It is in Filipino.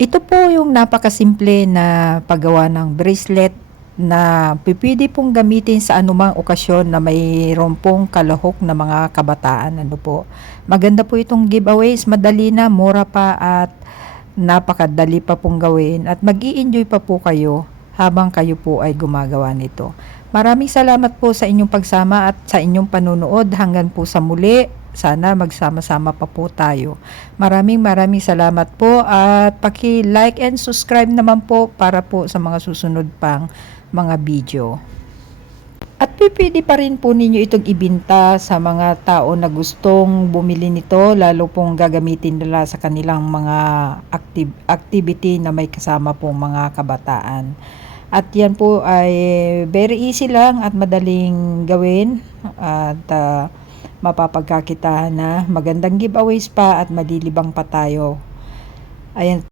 Ito po yung napakasimple na paggawa ng bracelet na pipwede pong gamitin sa anumang okasyon na mayroon pong kalahok na mga kabataan. Ano po. Maganda po itong giveaways, madali na, mura pa at napakadali pa pong gawin at mag-i-enjoy pa po kayo habang kayo po ay gumagawa nito. Maraming salamat po sa inyong pagsama at sa inyong panunood. Hanggang po sa muli. Sana magsama-sama pa po tayo. Maraming salamat po at paki-like and subscribe naman po para po sa mga susunod pang mga video. At pwede pa rin po ninyo itong ibinta sa mga tao na gustong bumili nito, lalo pong gagamitin nila sa kanilang mga activity na may kasama pong mga kabataan. At yan po ay very easy lang at madaling gawin at mapapagkakitahan na magandang giveaways pa at malilibang pa tayo. Ayan.